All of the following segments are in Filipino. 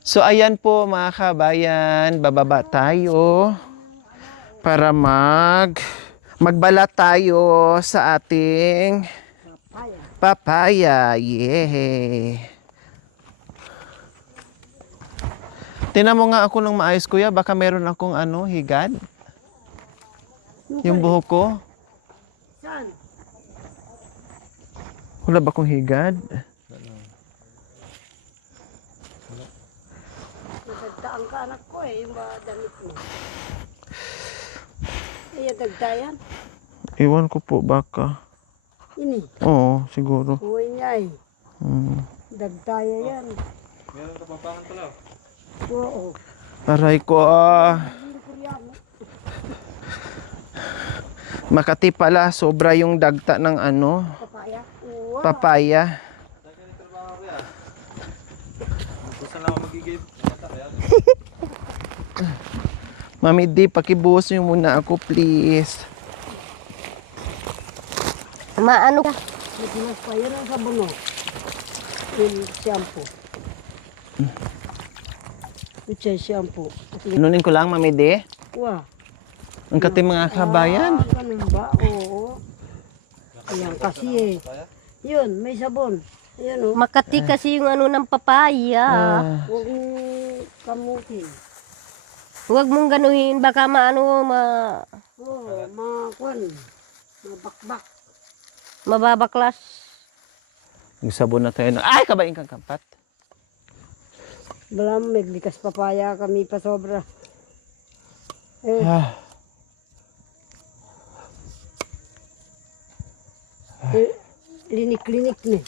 So ayan po mga kabayan, bababa tayo para magbalat tayo sa ating papaya. Yay! Tingnan mo nga ako ng maayos kuya, baka meron akong higad. Yung buhok ko. Saan? Wala ba akong higad? Nagdagtaan ka anak ko yung mga damit mo. Ay, dagdayan. Iwan ko po baka. Ini. Oo, siguro. Uwi niya Dagdaya yan. Meron ka pampangan pala. Oo. Aray ko Makati pala, sobra yung dagta ng Papaya. Wow. papaya. Dahil ka trabaho ko yan. Kung saan lang ako magigib. Mami D, pakibuhos niyo muna ako please. Maano ka? Nagsinas pa yun ang sabuno. Yung shampoo. Yung shampoo. Nunin ko lang Mami D. Wow. Ang kati mga kabayan. Ganun ba? Oo. Ayan kasi Yun, may sabon. Ayan Makati kasi yung ng papaya. Huwag mong kamutin. Huwag mong ganuhin, baka Oo, makuan. Mabakbak. mababaklas. Yung sabon na tayo. Ay, kabain kang kampat. Balam, may likas papaya kami pa sobra. Ah, Linik-linik ni.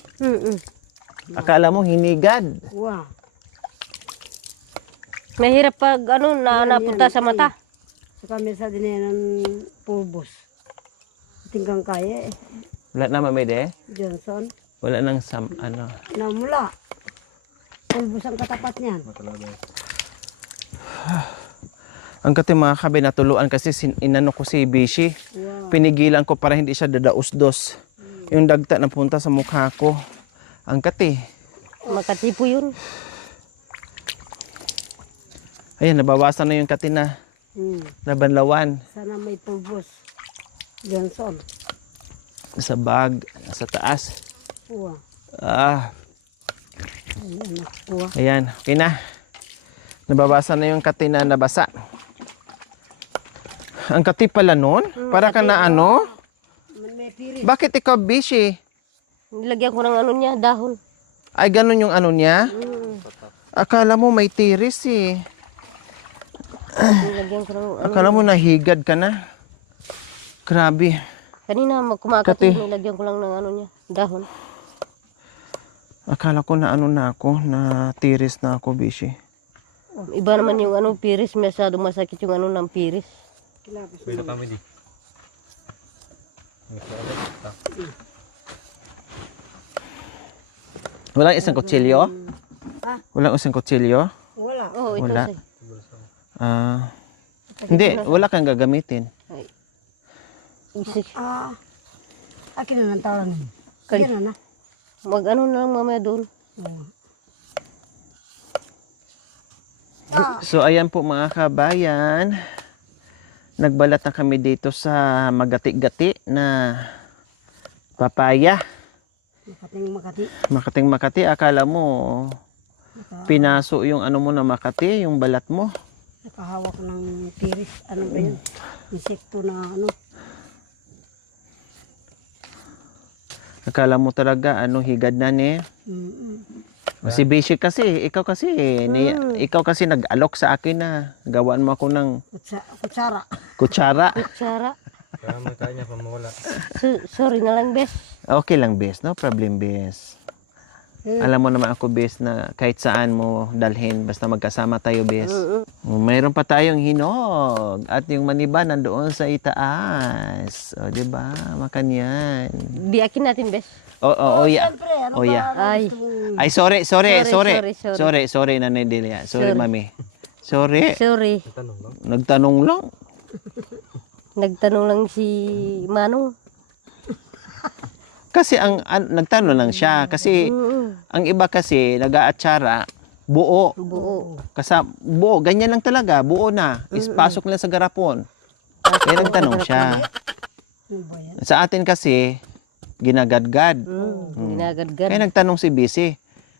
akala mo hinigad. Wow. Mahirap pag napunta sa mata. Sa kami sa dinenan pulbos. Tingkang kaya Wala na Mami D. Johnson. Wala nang Namula. Pulbos ang katapat niyan. Ang kati mga kabayan, natuluan kasi inano ko si Bishi. Wow. Pinigilan ko para hindi siya dadaos-dos. Yung dagta na punta sa mukha ko. Ang kati. Makati po yun. Ayan, nabawasan na yung kati na. Nabanlawan. Sana may pulbos. Johnson. Sa bag, sa taas. Wow. Ayan, nakuha. Ayan, okay na. Nabawasan na yung kati na nabasa. Ang kati pala nun? Para ka na May piris. Bakit ikaw Bishi? Nilagyan ko ng niya, dahon. Ay, ganun yung niya? Akala mo may tiris eh. Nilagyan ko ng Akala mo nahigad ka na. Grabe. Kanina kumakati, nilagyan ko lang ng niya, dahon. Akala ko na na ako, na tiris na ako, Bishi. Iba naman yung piris, masyado masakit yung ng piris. Pwede kami di. Walang isang kutsilyo? Walang isang kutsilyo? Wala. Oo, ito Wala. sa'yo. Hindi, wala kang gagamitin. Isik. Akin na ng tawaran. Kali. Yan na. Mag na lang mamaya doon. So ayan po mga kabayan, nagbalat na kami dito sa magati-gati na papaya. Makati. Makating Makati, akala mo pinaso yung mo na Makati, yung balat mo. Nakahawak ng piris. Ano ba yun? Insekto na Akala mo talaga higad na ni. Si Bishi kasi, ikaw kasi nag-alok sa akin na gawaan mo ako ng kutsara. kutsara. Kutsara. Kaya may kaya niya pa mawala. Sorry na lang, bes. Okay lang, bes. No problem, bes. Alam mo naman ako, bes, na kahit saan mo dalhin, basta magkasama tayo, bes. Mayroon pa tayong hinog at yung maniba nandoon sa itaas. O, diba? Makanyan. Biyakin natin, bes. Oh, yeah. Siyempre, ano Oh, yeah. Ay, Sorry, Sorry. Nanay Delia. Sorry, mami. Sorry. sorry. Tanong lang. Nagtanong lang. Nagtanong lang si Manong. Kasi nagtanong lang siya. Kasi ang iba kasi nag-aatsara, Buo. Buo. Buo, ganyan lang talaga. Buo na. Pasok lang sa garapon. Kaya nagtanong siya. Ano ba yan? Sa atin kasi, ginagadgad. Ginagadgad. Kaya nagtanong si Bisi.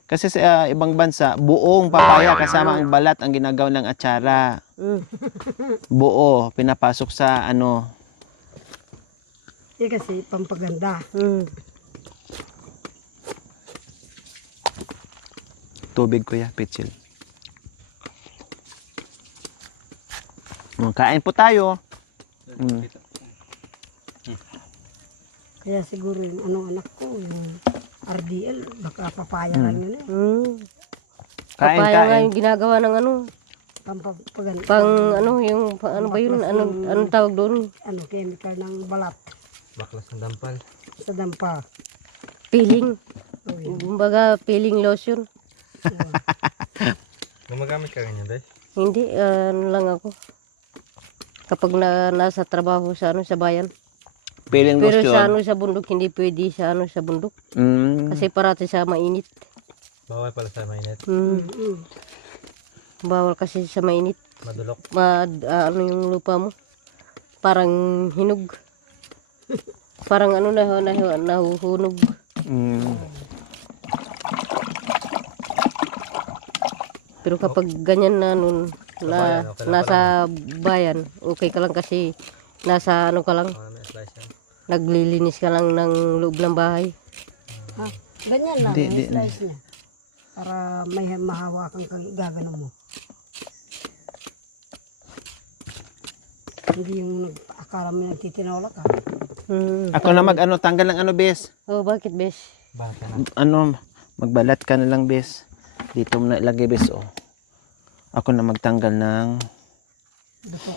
Kasi sa ibang bansa, buong papaya kasama ang balat ang ginagawa ng atsara. Buo, pinapasok sa ano. Kasi pampaganda. Tubig kuya, pitsil. Kain po tayo. Kaya siguro yung anak ko, yung RDL, baka papaya lang yun eh. Kain, Papaya nga kain. yung ginagawa ng ano. Pampaganda. Pang ano, yung, ano ba yun? Anong tawag doon? Ano, chemical ng balat Baklas ng dampal. sa dampa. Peeling. Oh, yun. Kumbaga, peeling lotion. Gumagamit ka ganyan, Day? Hindi, ano lang ako. Kapag nasa trabaho sa ano sa bayan. Piling Pero lotion. sa ano sa bundok, hindi pwede sa ano sa bundok. Kasi parati sa mainit. Bawal pala sa mainit. Bawal kasi sa mainit. Madulok. Ano yung lupa mo? Parang hinog. Parang ano nahuhunog. Pero kapag ganyan na nun, bayan, okay lang nasa bayan, okay ka lang kasi nasa ano ka lang, May slice yan. naglilinis ka lang ng loob ng bahay. Ha? Ganyan lang, Di, yung di, slice niya. Para may mahawakan kang gagano mo. Hindi yung akala mo nagtitinola ka. Ako na tanggal ng ano, bes. Oh, bakit besh? Bata na. Ano, magbalat ka na lang, bes. Dito mo na ilagay, bes, oh. Ako na magtanggal ng... Duto.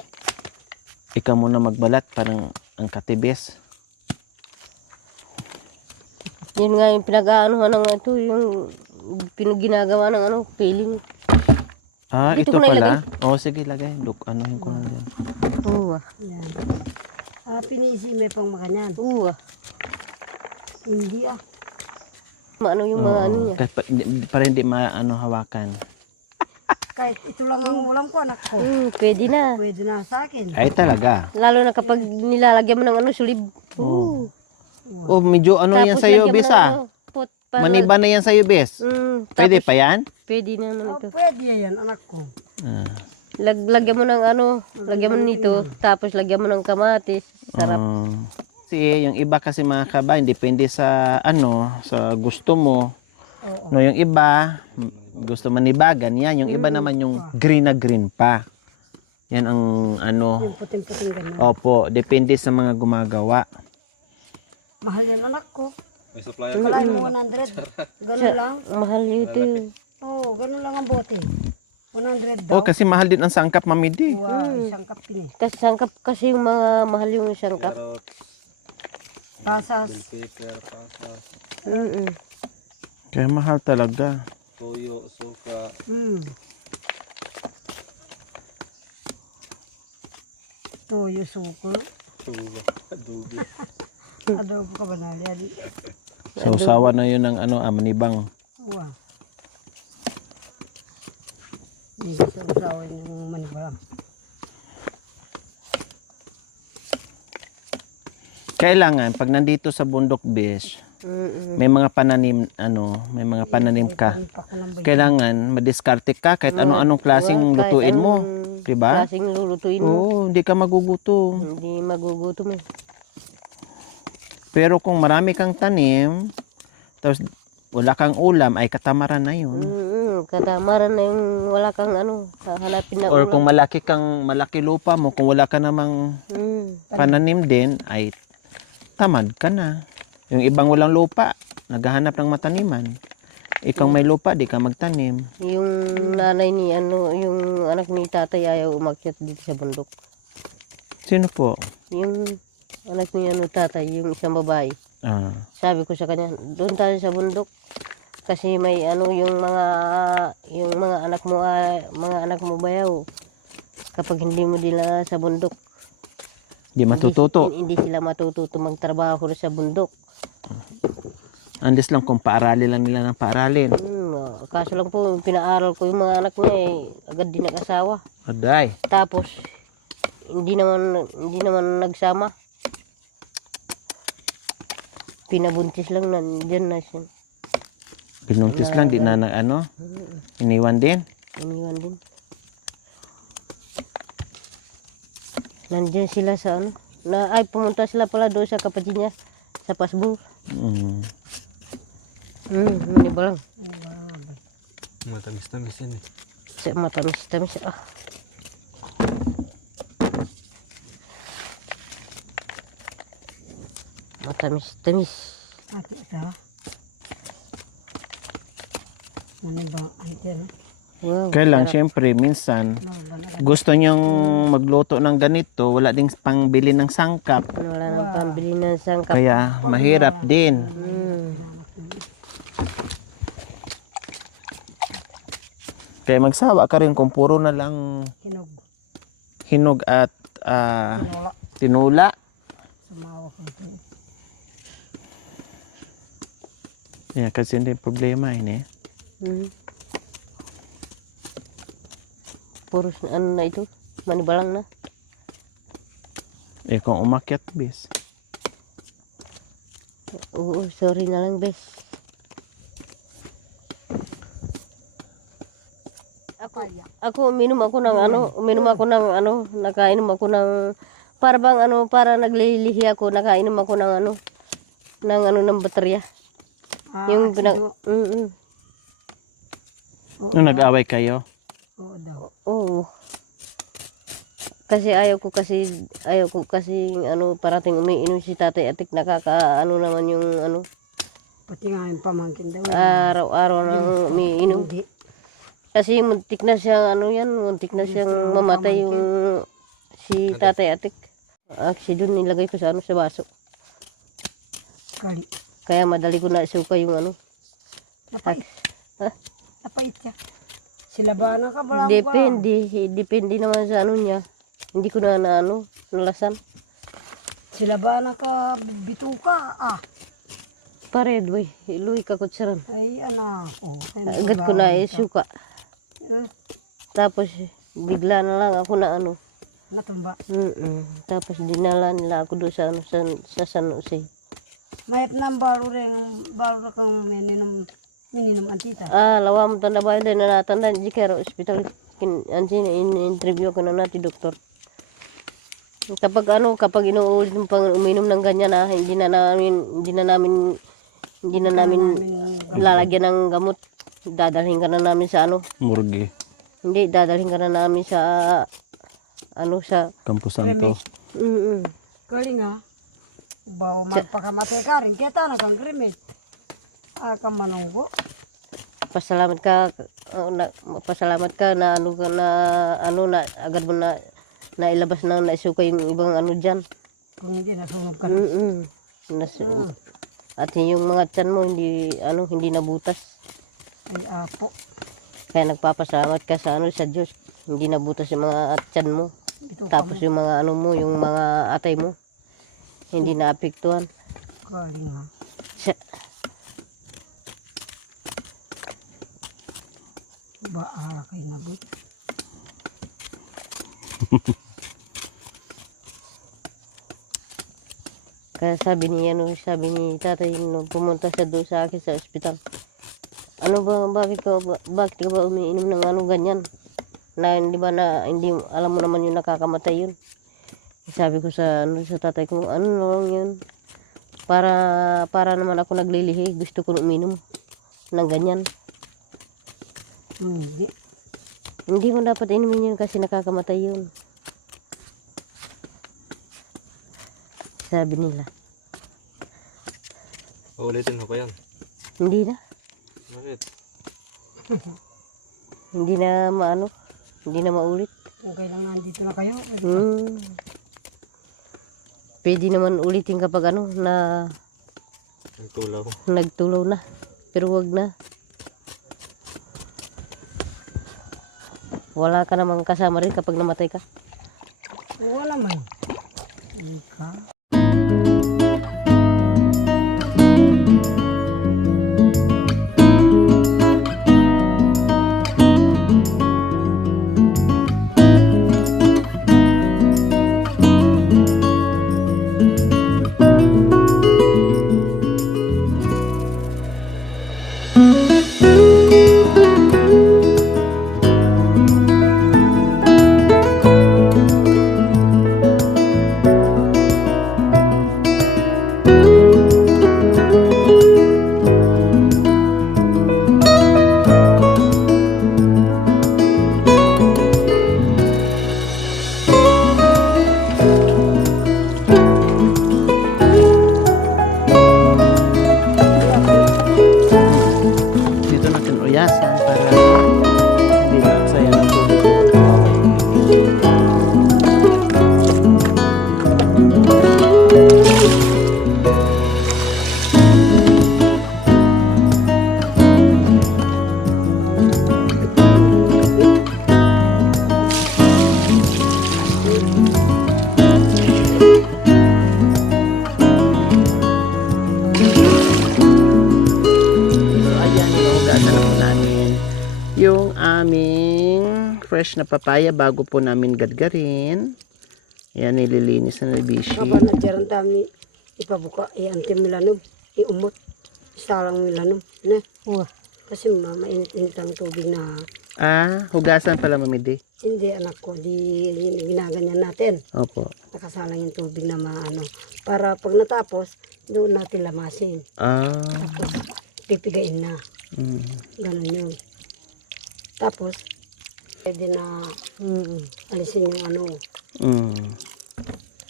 Ikaw muna magbalat, parang ang katibes. Yun nga yung pinag-aanuhan ng ito, yung ginagawa ng ano, peeling. Ito Dito ko na pala. Oh, sige, lagay. Anuhin ko lang yan. Oo. Yan. Pinisi may pang makanyan. Oo. Hindi ah. Ano yung mga ano niya. Kahit para hindi hawakan. Kahit ito lang ang ulam ko, anak ko. Pwede na. Pwede na sa akin. Ay, talaga. Lalo na kapag nilalagyan mo ng ano, sulib. Oh. Oh, medyo ano yan sa'yo, lagyan mo bes, ng ah. ano, pot para- Maniba na yan sa'yo, bes. Pwede tapos pa yan? Pwede na naman Oh, ito. pwede yan, anak ko. Lagyan mo ng ano, lagyan mo nito, tapos lagyan mo ng kamatis. Sarap. Kasi yung iba kasi mga kabayan, depende sa sa gusto mo. Oo. No, yung iba, gusto manibagan yan. Yung iba naman yung green na green pa. Yan ang ano. Yung puting-puting gano'n. Opo, depende sa mga gumagawa. Mahal yan, anak ko. May supplier. Wala yung 100. Ganun lang. Mahal ito. Oo, ganun lang ang bote. 100 daw. Oh, kasi mahal din ang sangkap, mamidi. Wow, isang kapin eh. Kasi sangkap kasi yung mga mahal yung sangkap. Carrots, Pasas. bell pepper, pasas, Kaya mahal talaga. toyo, suka. Toyo, suko. Suga, adobo. Adobo ka ba na yan? So, sawa na yun ng manibang. Wow. Hindi ko sa usawan yung manibalang. Kailangan, pag nandito sa bundok, besh, may mga pananim, may mga pananim ka. Kailangan, madiskarte ka kahit ano-anong klaseng Kahit lutuin mo. anong Diba? Klaseng lulutuin mo. Oo, hindi ka magugutom. Hindi magugutom eh. Pero kung marami kang tanim, tapos wala kang ulam, ay katamaran na yun. Katamaran na yung wala kang ano, hanapin na Or ulam. kung malaki lupa mo, kung wala ka namang pananim din, ay tamad ka na. Yung ibang walang lupa, naghahanap ng mataniman. Ikaw may lupa, di ka magtanim. Yung nanay ni yung anak ni tatay ayaw umakyat dito sa bundok. Sino po? Yung anak ni tatay, yung isang babae. Sabi ko sa kanya, doon tayo sa bundok. Kasi may yung mga anak mo bayaw. Kapag hindi mo dila sa bundok, Di matututo. Hindi sila matututo magtrabaho sa bundok. Unless lang kung paaralin lang nila ng paaralin. Kaso lang po, pinaaral ko yung mga anak niya agad din nag-asawa. Aday. Tapos, hindi naman nagsama. Pinabuntis lang na dyan na siya. Pinuntis lang, di na ano, iniwan din. Iniwan din. Nandiyan sila sa ano. Pumunta sila pala doon sa kapatid niya. Sa Pasbul. Maniba lang. Matamis-tamis yan eh. Matamis-tamis. Matamis-tamis. Ate ito. Ano ba? Ante ano? Wow. Kaya lang, syempre, minsan, gusto niyong magluto ng ganito, wala ding pangbili ng sangkap. Wala nang pambili ng sangkap. Kaya, mahirap din. Kaya magsawa ka rin kung puro na lang Kinog. hinog at Wala. tinula. Sumawa ko ito. Yeah, kasi hindi problema yun eh. Puro ano na ito? Manibalang na. Eh, kung umakyat, bis. Oo, sorry na lang, bes. Ako uminom ako ng nakainom ako ng para bang para naglilihi ako, nakainom ako ng ng baterya. Yung Nung nag-away kayo, Oo daw. Oo. Kasi ayaw ko kasi parating umiinom si Tatay Atik, naman yung Pati nga yung pamangkin daw. araw-araw nang umiinom. Hindi. Kasi muntik na siyang mamatay yung si Tatay Atik. Actually doon nilagay ko sa sa baso. Kali. Kaya madali ko na isuka yung Napait. Napait siya. Silabanan ka ba? Depende naman sa niya. Hindi ko na nalasan. Silabanan ka, bituka. Pared, boy. Iluy ka kutsaran. Ay, anak ko. Agad ko na isuka. Tapos, bigla na lang ako na Natumba. Tapos, dinala nila ako doon sa San Jose. Mayat ng baro kang mininom antita. Lawa mo tanda ba yun na natanda di kaya hospital in-interview ko na natin doktor. Kapag inuulit mo pang uminom ng ganyan hindi na namin lalagyan ng gamot. Dadalhin ka na namin sa murgi, Hindi, dadalhin ka na namin sa sa Campo Santo. Kali nga. Bawa magpakamatay ka rin. Kita na kang grimit. Kang manunggo. Pasalamat ka na na agad mo na nailabas na naisuka yung ibang diyan. Kung hindi nasunog ka At yung mga tiyan mo hindi nabutas. Ay apo. Kaya nagpapasalamat ka sa sa Diyos. Hindi nabutas yung mga tiyan mo. Tapos yung mga mo, yung mga atay mo. Hindi naapektuhan. Kali nga. Baara kay nabot. Kaya sabi ni tatay nung pumunta siya doon sa akin sa ospital. Bakit ka ba umiinom ng ganyan? Na hindi ba hindi alam mo naman yung nakakamatay yun. Sabi ko sa tatay ko, lang yun? Para naman ako naglilihi, gusto ko uminom ng ganyan. Hindi. Hindi mo dapat inumin yun kasi nakakamatay yun. Sabi nila. Ulitin mo pa yan. Hindi na. Bakit? Hindi na hindi na maulit. Okay lang nandito na kayo. Pwede naman ulitin kapag na nagtulaw na. Pero wag na. Wala ka namang kasama rin kapag namatay ka. Wala man. Ika. aming fresh na papaya bago po namin gadgarin. Yan, nililinis na ni Bishi. Kapan nagjaran tami ipabuka, anti milanom, iumot, salang milanom. Ne? Wah. Kasi mainit-init ang tubig na Hugasan pala mamidi. hindi anak ko, di ginaganyan natin. Opo. Nakasalang yung tubig na maano. Para pag natapos, doon natin lamasin. Tapos pipigain na. Ganun yun. Tapos, pwede na alisin yung ano,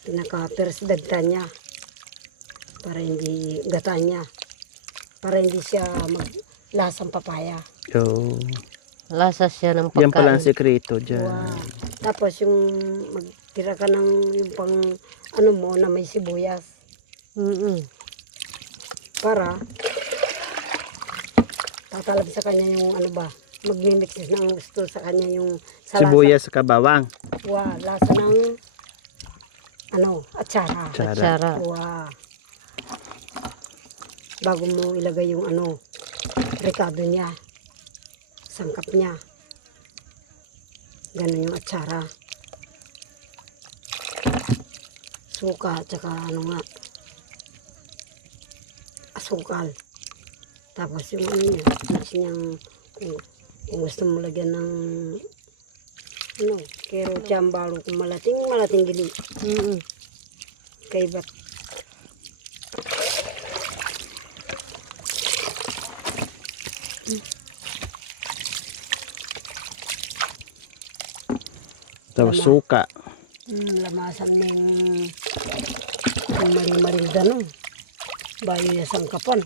pinaka-persidagta niya. Para hindi gata niya. Para hindi siya maglasang papaya. Lasa siya ng pagkain. Yan pala ang sekreto dyan. Wow. Tapos yung magtira ka ng yung pang ano mo na may sibuyas. Para tatalab sa kanya yung ano ba, magmimix ng gusto sa kanya yung sa Sibuyas sa kabawang. lasa. Wow, lasa ng ano, atsara. Atsara. Wow. Bago mo ilagay yung ano, rekado niya, sangkap niya. Ganun yung atsara. Suka, tsaka ano nga, asukal. Tapos yung ano niya, mix niyang, kung gusto mo lagyan ng, ano, kero tsambalo, kung malating gili. Kaibat. Tapos suka. Lamasan ng maling-maling danong. Bayo niya sangkapan.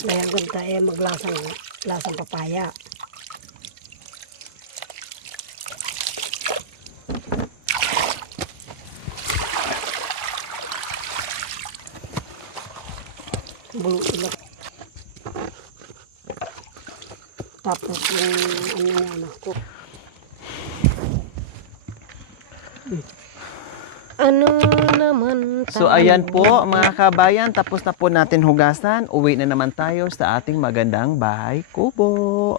Dahil ganda maglasang papaya. Bulu ilak. Tapos yung ano niya anak ko. Ano naman So ayan po mga kabayan, tapos na po natin hugasan. Uwi na naman tayo sa ating magandang bahay kubo.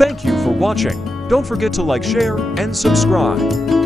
Thank you for watching. Don't forget to like, share, and subscribe.